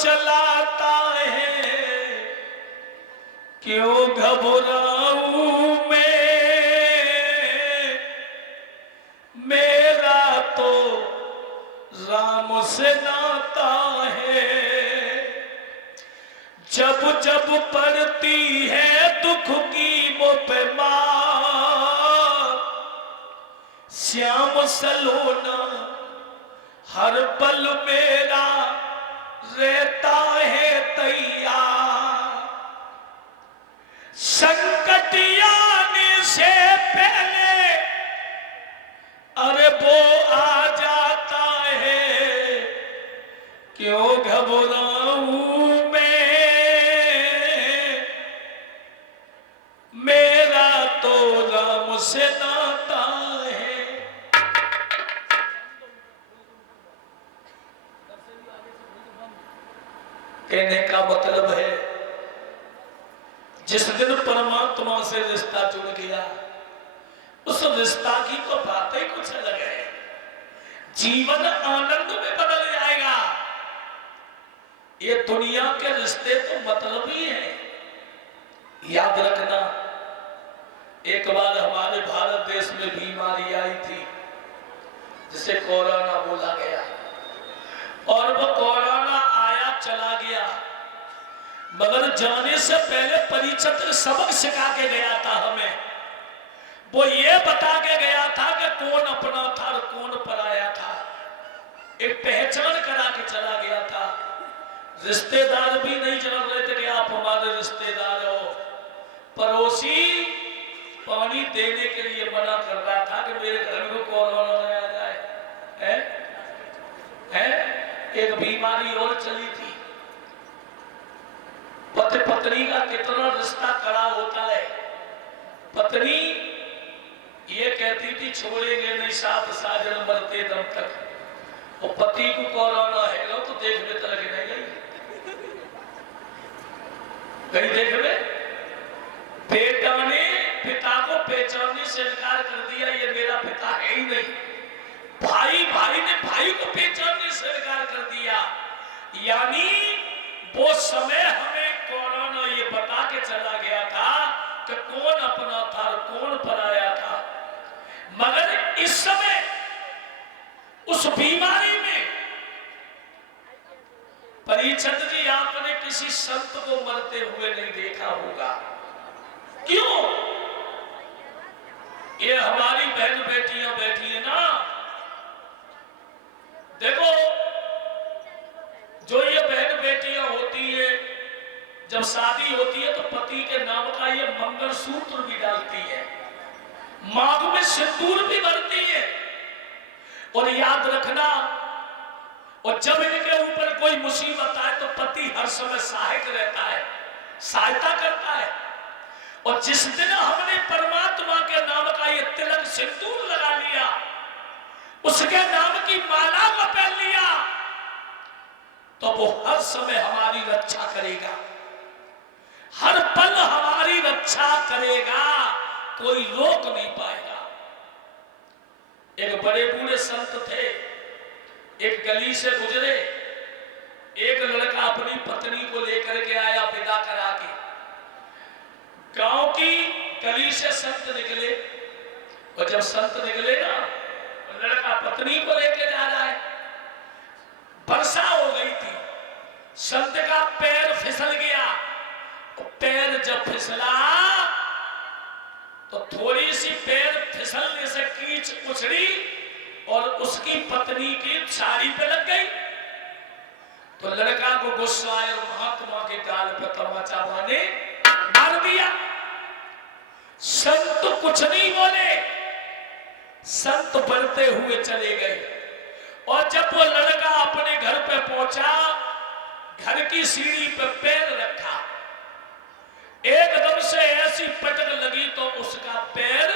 चलाता है, क्यों घबराऊं मैं, मेरा तो राम से नाता है। जब जब पड़ती है दुख की मुझ पे मार, श्याम सलोना हर पल मेरा रहता है तैयार। संकट आने से पहले अरे वो आ जाता है, क्यों घबराऊं मैं, मेरा तो राम से नाता है। कहने का मतलब है जिस दिन परमात्मा से रिश्ता जुड़ गया, उस रिश्ता की तो बात ही कुछ अलग है। जीवन आनंद में बदल जाएगा। ये दुनिया के रिश्ते तो मतलब ही है। याद रखना, एक बार हमारे भारत देश में बीमारी आई थी जिसे कोरोना बोला गया, और वो कोरोना आया चला गया, मगर जाने से पहले परिचित सबक सिखा के गया था हमें। वो ये बता के गया था कि कौन अपना था और कौन पराया था। एक पहचान करा के चला गया था। रिश्तेदार भी नहीं जान रहे थे कि आप हमारे रिश्तेदार हो। पड़ोसी पानी देने के लिए मना कर रहा था कि मेरे घर में कोरोना न आ जाए। है? एक बीमारी और चली थी। पति पत्नी का कितना रिश्ता कड़ा होता है। पत्नी ये कहती थी छोड़ेंगे नहीं साथ साजन मरते दम तक, और पति को कोरोना है लो तो देख में तरह नहीं गई देख में। बेटा ने पिता को पहचानने से इनकार कर दिया, ये मेरा पिता है ही नहीं। भाई ने भाई को पहचानने से इनकार कर दिया। यानी वो समय हमें कोरोना ये बता के चला गया था कि कौन अपना था और कौन पराया था। मगर इस समय उस बीमारी में परिचंद जी आपने किसी संत को मरते हुए नहीं देखा होगा। क्यों? ये हमारी बहन बेटियां बैठी है ना, देखो जो ये बहन बेटियां होती है, जब शादी होती है तो पति के नाम का ये मंगलसूत्र भी डालती है, मांग में सिंदूर भी भरती है। और याद रखना, और जब इनके ऊपर कोई मुसीबत आए तो पति हर समय सहायक रहता है, सहायता करता है। और जिस दिन हमने परमात्मा के नाम का ये तिलक सिंदूर लगा लिया, उसके नाम की माला को पहन लिया, तो वो हर समय हमारी रक्षा करेगा, हर पल हमारी रक्षा करेगा, कोई रोक नहीं पाएगा। एक बड़े बूढ़े संत थे, एक गली से गुजरे, एक लड़का अपनी पत्नी को लेकर के आया विदा करा के। गांव की गली से संत निकले, और जब संत निकले ना, लड़का पत्नी को लेकर जा रहा है। वर्षा हो गई थी, संत का पैर फिसल गया। पैर जब फिसला तो थोड़ी सी पैर फिसलने से कीच उछड़ी और उसकी पत्नी की साड़ी पे लग गई। तो लड़का को गुस्सा आया और महात्मा के गाल पे तमाचा मार दिया। संत कुछ नहीं बोले, संत बढ़ते हुए चले गए। और जब वो लड़का अपने घर पे पहुंचा, घर की सीढ़ी पे पैर रखा, एकदम से ऐसी पटक लगी तो उसका पैर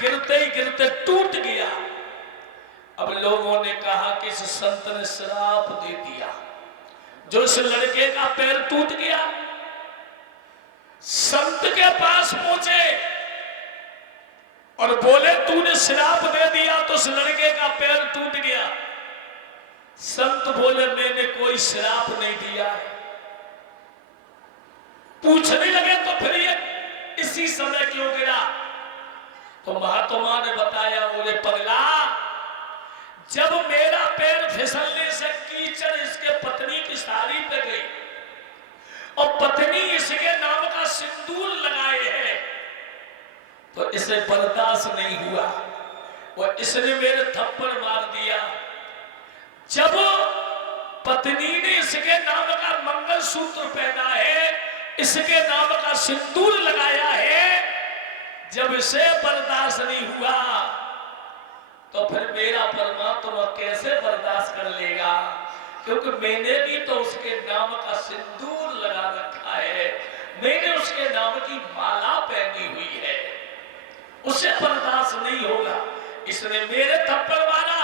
गिरते ही गिरते टूट गया। अब लोगों ने कहा कि इस संत ने श्राप दे दिया, जो इस लड़के का पैर टूट गया। संत के पास पहुंचे और बोले तूने श्राप दे दिया तो उस लड़के का पैर टूट गया। संत बोले मैंने कोई श्राप नहीं दिया है। पूछने लगे तो फिर ये इसी समय क्यों गिरा? तो महात्मा ने बताया, बोले पगला, जब मेरा पैर फिसलने से कीचड़ इसके पत्नी की साड़ी पे गई और पत्नी इसके नाम का सिंदूर लगाए है, तो इसे बर्दाश्त नहीं हुआ और इसने मेरे थप्पड़ मार दिया। जब पत्नी ने इसके नाम का मंगलसूत्र पहना है, इसके नाम का सिंदूर लगाया है, जब इसे बर्दाश्त नहीं हुआ तो फिर मेरा परमात्मा कैसे बर्दाश्त कर लेगा? क्योंकि मैंने भी तो उसके नाम का सिंदूर लगा रखा है, मैंने उसके नाम की माला पहनी हुई है, उसे बर्दाश्त नहीं होगा। इसने मेरे थप्पड़ मारा,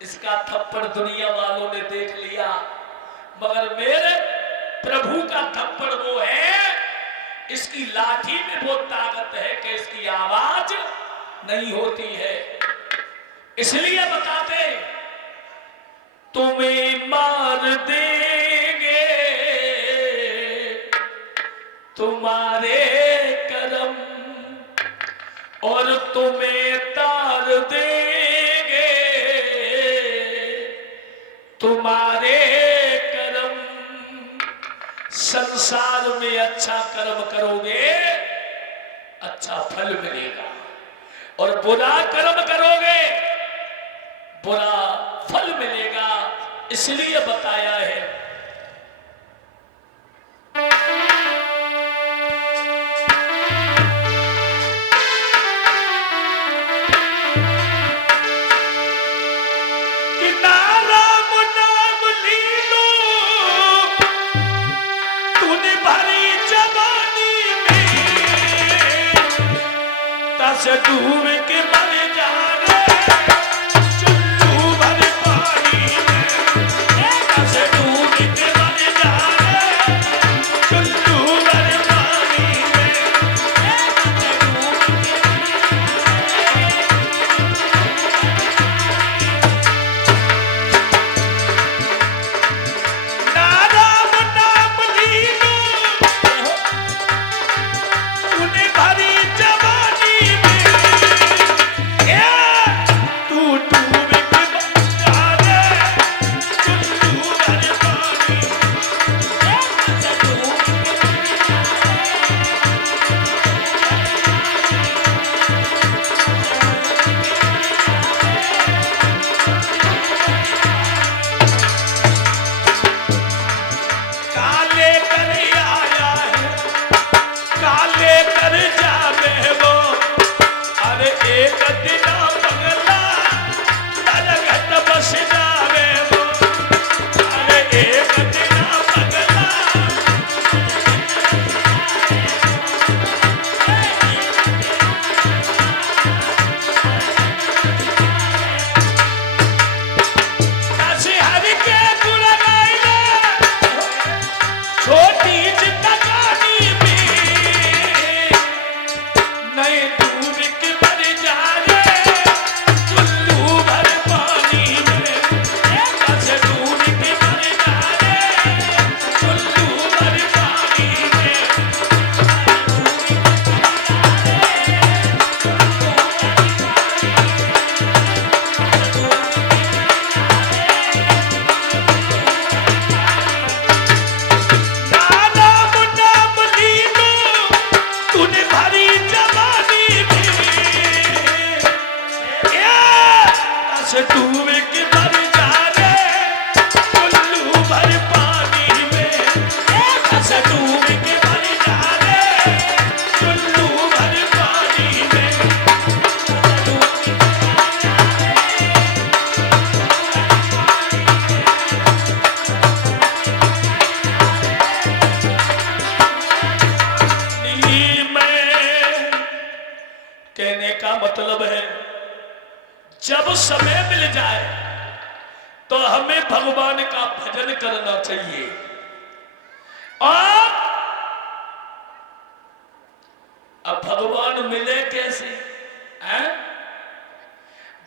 इसका थप्पड़ दुनिया वालों ने देख लिया, मगर मेरे प्रभु का थप्पड़ वो है, इसकी लाठी में वो ताकत है कि इसकी आवाज नहीं होती है। इसलिए बताते, तुम्हें मार देंगे तुम्हारे कर्म और तुम्हें तार देंगे तुम्हारे कर्म। संसार में अच्छा कर्म करोगे अच्छा फल मिलेगा, और बुरा कर्म करोगे बुरा फल मिलेगा। इसलिए बताया है। कि नाम नाम ली लो तूने भरी जवानी में, तस डूब के मर जा रे चुल्लू भर पानी में, तस डूब के मर जा रे चुल्लू भर पानी में। नाम नाम ली लो तूने भरी जवानी में, तू डूब के मर जा रे चुल्लू भर पानी में, तस डूब के मर जा काले कर आया है काले कर जावे वो, अरे एक दिन पगला नरगत बस जावे वो, अरे एक दिन पगला दस हरि के गुण गाइले छोटी जिंदगानी में, नए डूब के मर जा रे चुल्लू भर पानी में, बस डूब के मर जा रे चुल्लू भर पानी में। नाम नाम ली लो तूने भरी जवानी में, तस डूब के मर जा रे चुल्लू भर पानी में, तस डूब के मर जा रे चुल्लू भर पानी में। में कहने का मतलब है, जब समय मिल जाए तो हमें भगवान का भजन करना चाहिए। और अब भगवान मिले कैसे हैं?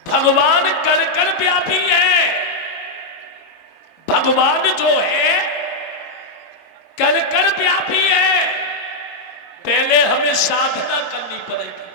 भगवान कर कर व्यापी है। भगवान जो है कर कर व्यापी है, पहले हमें साधना करनी पड़ेगी।